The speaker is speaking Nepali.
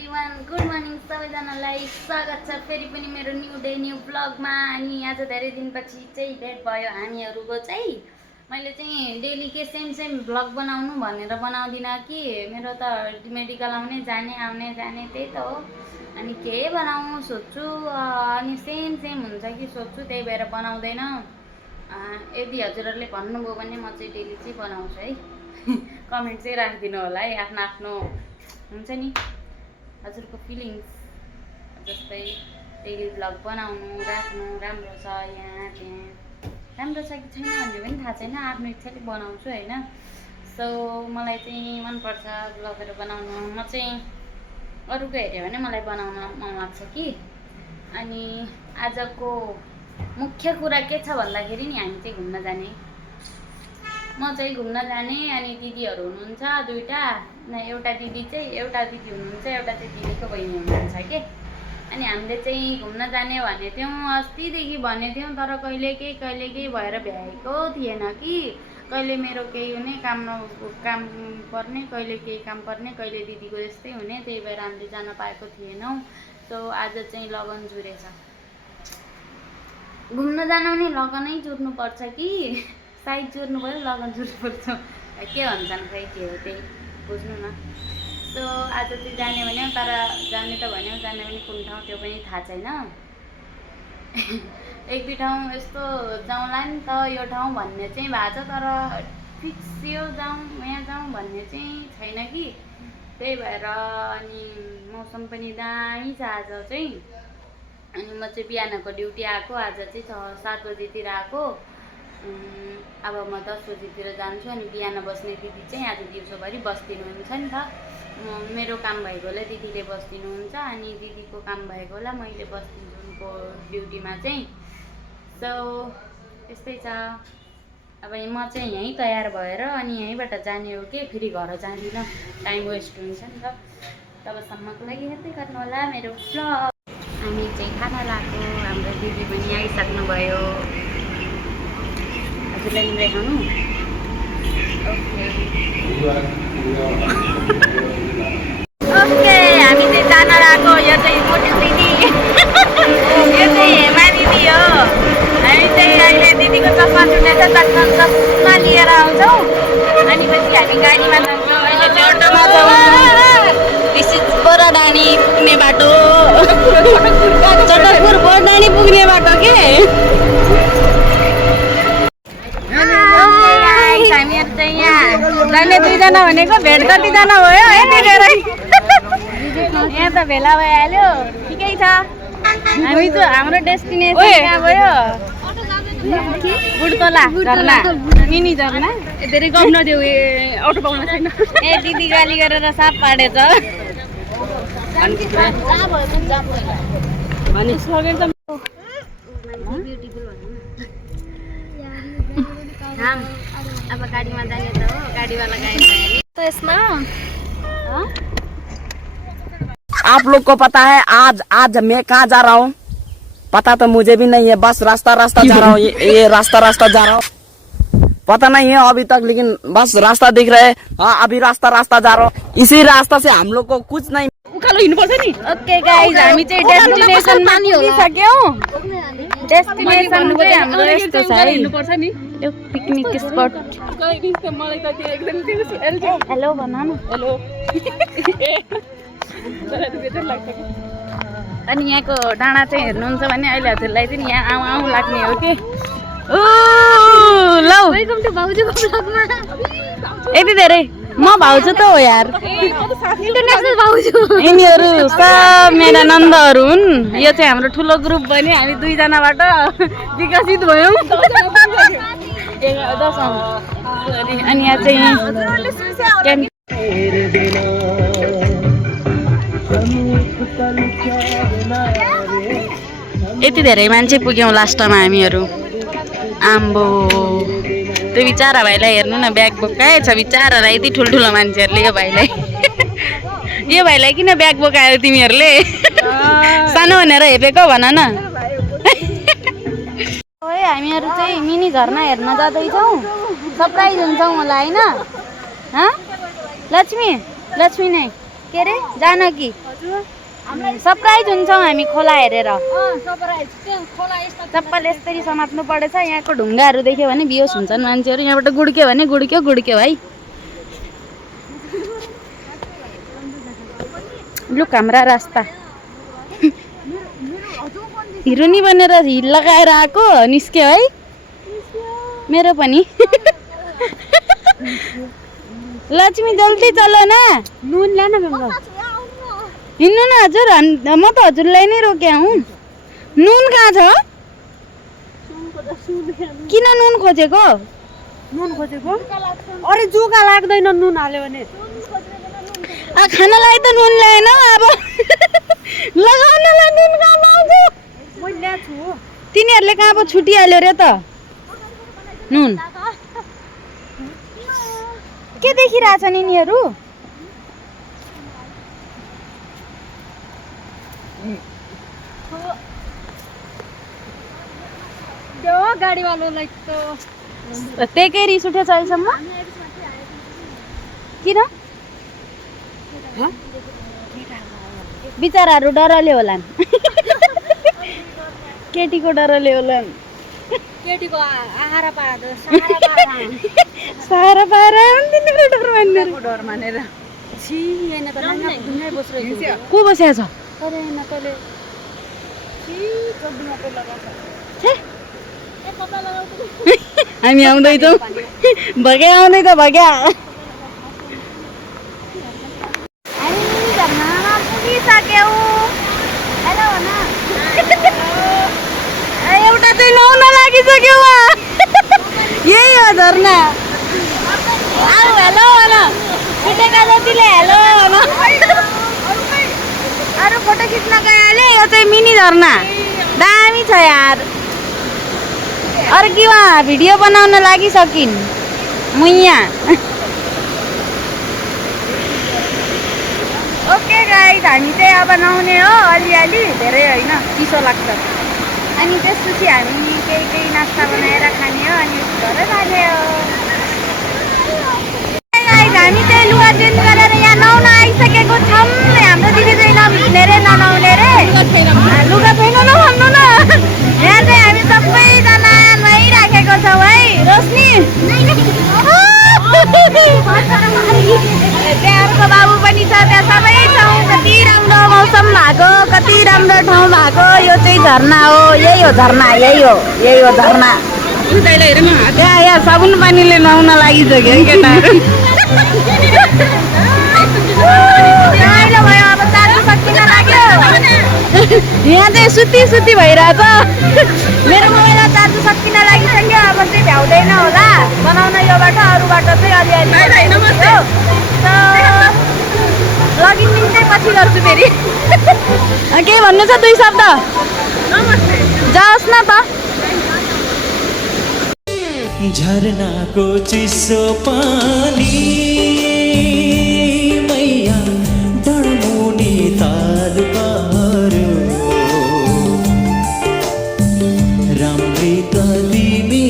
एभ्रिवान गुड मर्निङ सबैजनालाई स्वागत छ फेरि पनि मेरो न्यू डे न्यू ब्लगमा। अनि आज धेरै दिनपछि चाहिँ भेट भयो हामीहरूको चाहिँ। मैले चाहिँ डेली के सेम ब्लग बनाउनु भनेर बनाउँदिनँ कि मेरो त मेडिकल आउने जाने त्यही त हो। अनि के बनाउनु सोध्छु अनि सेम हुन्छ कि सोध्छु, त्यही भएर बनाउँदैन। यदि हजुरहरूले भन्नुभयो भने म चाहिँ डेली चाहिँ बनाउँछु है। कमेन्ट चाहिँ राखिदिनु होला है, आफ्नो आफ्नो हुन्छ नि हजुरको फिलिङ्स। जस्तै डेली ब्लग बनाउनु राख्नु राम्रो छ यहाँ त्यहाँ, राम्रो छ कि छैन भन्ने पनि थाहा छैन, आफ्नो इच्छाले बनाउँछु होइन। सो मलाई चाहिँ मनपर्छ ब्लगहरू बनाउनु। म चाहिँ अरूको हेऱ्यो भने मलाई बनाउन मन लाग्छ कि। अनि आजको मुख्य कुरा के छ भन्दाखेरि नि हामी चाहिँ घुम्न जाने। म चाहिँ घुम्न जाने अनि दिदीहरू हुनुहुन्छ दुईवटा। एउटा दिदी हुनुहुन्छ, एउटा चाहिँ दिदीको बहिनी हुनुहुन्छ के। अनि हामीले चाहिँ घुम्न जाने भनेको थियौँ, अस्तिदेखि भनेको थियौँ, तर कहिले केही भएर भ्याएको थिएन कि। कहिले मेरो केही हुने काम पर्ने, कहिले केही काम पर्ने, कहिले दिदीको जस्तै हुने, त्यही भएर हामीले जान पाएको थिएनौँ। सो आज चाहिँ लगन जुरेछ। घुम्न जान पनि लगनै जुर्नुपर्छ कि, साइड जुर्नु पऱ्यो लगन जुर्नुपर्छ, के भन्छन् खै के हो त्यही बुझ्नु न। सो आज चाहिँ जाने भन्यो, तर जाने त भन्यो, जाने पनि कुन ठाउँ त्यो पनि थाहा छैन। एक दुई ठाउँ यस्तो जाउँला नि त यो ठाउँ भन्ने चाहिँ भएको छ, तर फिक्स यो जाउँ यहाँ जाउँ भन्ने चाहिँ छैन कि। त्यही भएर अनि मौसम पनि दामी छ आज चाहिँ। अनि म चाहिँ बिहानको ड्युटी आएको, आज चाहिँ 7 बजीतिर आएको। अब म 10 बजीतिर जान्छु। अनि बिहान बस्ने दिदी चाहिँ आज दिउँसोभरि बस्दिनुहुन्छ नि त। मेरो काम भएकोले दिदीले बस्दिनुहुन्छ, अनि दिदीको काम भएको होला मैले बस्दिन्छु उनको ड्युटीमा चाहिँ। सो त्यस्तै छ। अब म चाहिँ यहीँ तयार भएर अनि यहीँबाट जाने हो कि, फेरि घर जाँदिनँ, टाइम वेस्ट हुन्छ नि त। तबसम्मको लागि हेर्दै गर्नु होला मेरो ब्लग। हामी चाहिँ खाना लगाएको, हाम्रो दिदी पनि आइसक्नुभयो। हजुरलाई पनि देखाउनु ओके। हामी चाहिँ जान लगाएको, यो चाहिँ मोटु दिदी, यो चाहिँ हेमा दिदी हो। हामी चाहिँ अहिले दिदीको चस्मा छुटेछ, चस्मा लिएर आउँछौँ। अनि पछि हामी गाडीमा जान्छौँ। अहिले चाहिँ अटोमा छौँ। दिस इज बरडानी पुग्ने बाटो, चटकपुर बरडानी पुग्ने बाटो के। हामीहरू चाहिँ यहाँ जाने 2 जना भनेको भेट कतिजना भयो यतिखेर यहाँ त भेला भइहाल्यो, ठिकै छ। हामी चाहिँ हाम्रो डेस्टिनेसन कहाँ भयो? बुढतोला झरना, मिनी झरना। धेरै गम नदेऊ, अटो पाउन छैन। ए दिदी गाली गरेर साप पाडेछ। अब गाडीमा जाने त हो, गाडीवाला गाडी त यसमा। आप लोग को पता है आज मैं कहाँ जा रहा हूँ? पता तो मुझे भी नहीं है, बस रास्ता जा रहा हूँ। ये रास्ता जा रहा हूँ, पता नहीं है अभी तक, लेकिन बस रास्ता दिख रहा है। हाँ अभी रास्ता जा रहा हूँ। इसी रास्ता से हम लोग को कुछ नहीं उकालो हिँड्नुपर्छ नि। ओके गाइज, हामी चाहिँ डेस्टिनेसनमा पुगिसक्यौँ। डेस्टिनेसन चाहिँ हाम्रो यस्तो छ है, यो पिकनिक स्पट। हेलो भन न। हेलो। अनि यहाँको डाँडा चाहिँ हेर्नुहुन्छ भने अहिले हजुरलाई चाहिँ यहाँ आउँ लाग्ने हो कि। लौ वेलकम टु भाउजूको ब्लगमा। यति धेरै म भाउजू त हो यार, इन्टरनेसनल भाउजू। यिनीहरू सब मेरा नन्दहरू हुन्। यो चाहिँ हाम्रो ठुलो ग्रुप बन्यो, हामी 2 जनाबाट विकसित भयौँ। अनि यहाँ चाहिँ यति धेरै मान्छे पुग्यौँ लास्टमा हामीहरू। आम्बो त्यो बिचारा भाइलाई हेर्नु न, ब्याग बोकाएछ बिचारालाई। यति ठुल्ठुलो मान्छेहरूले यो भाइलाई किन ब्याग बोकायो तिमीहरूले? सानो भनेर हेपेको भन न। ओए हामीहरू चाहिँ मिनी झरना हेर्न जाँदैछौँ। सरप्राइज हुन्छौँ होला होइन? लक्ष्मी नै के अरे जानकी सरप्राइज हुन्छौँ हामी खोला हेरेर चप्पल यसरी समात्नु परेछ यहाँको ढुङ्गाहरू देख्यो भने बिहोस हुन्छन् मान्छेहरू यहाँबाट गुड्क्यो भने गुड्क्यो है लुक हाम्रा रास्ता हिरोनी बनेर हिल लगाएर आएको निस्क्यो है मेरो पनि लक्ष्मी जल्दी चल न नुन ल्यान हिँड्नु न हजुर म त हजुरलाई नै रोक्या हुँ नुन कहाँ छ किन नुन खोजेको अरे जुका लाग्दैन नुन हाल्यो भने खानालाई त नुन ल्याएन अब लगाउनलाई नुन कहाँ लाउँछु मैले ल्याएको छु तिनीहरूले कहाँ पो छुटिहाल्यो रे त नुन के देखिरहेछन् यिनीहरू गाडीवालालाई त त्यही रिस उठेछ अहिलेसम्म किन बिचराहरू डरले होलान् केटीको डरले होलान् केटीको आहारा पारा सारा पारा तिनीहरू डर मान्ने डर मानेर छि यहाँ त ढुङ्गै बसिरहेको को बसेको छ अरे यहाँ तले छि चड्डीमा पे लगाउँछ छे हामी आउँदैछौँ भग्या आउँदै त भग्या हामी झर्नामा पुगिसक्यौँ हेलो भन एउटा चाहिँ नुहाउन लागिसक्यो यही हो झर्ना आऊ हेलो भन छुटेका जतिले हेलो भन अरू फोटो खिच्न गइहाले यो चाहिँ मिनी झर्ना दामी छ यार अर्की वहाँ भिडियो बनाउन लागिसकिन् मुइया ओके गाइस हामी चाहिँ अब नुहाउने हो अलिअलि धेरै होइन चिसो लाग्छ अनि त्यसपछि हामी केही नास्ता बनाएर खाने हो अनि घर जाने हो गाइस हामी चाहिँ लुगा चेन्ज गरेर यहाँ नुहाउन आइसकेको छौँ हाम्रो दिदी चाहिँ नभिज्ने रे ननुहाउने रे लुगा छैन नभन्नु न यहाँ चाहिँ हामी सबैजना नुहाइराखेको छौँ है रोशनी त्यहाँ अर्को बाबु पनि छ त्यहाँ सबै छौँ कति राम्रो मौसम भएको कति राम्रो ठाउँ भएको यो चाहिँ झर्ना हो यही हो झर्ना यही हो झर्ना यहाँ साबुन पानीले नुहाउन लागिसक्यो है केटाहरू भयो अब चार्ज सकिन लाग्यो यहाँ चाहिँ सुती भइरहेछ मेरो मोबाइल चार्ज सकिन लागिसक्यो अब चाहिँ भ्याउँदैन होला बनाउन यो बाटो अरू बाटो चाहिँ अलिअलि लगइन दिन चाहिँ पछि गर्छु फेरि के भन्नु छ दुई शब्द जाओस् न त झरनाको चिसो पानी मैया डढ्मुनि ताल पार्यो राम्रै त तिमी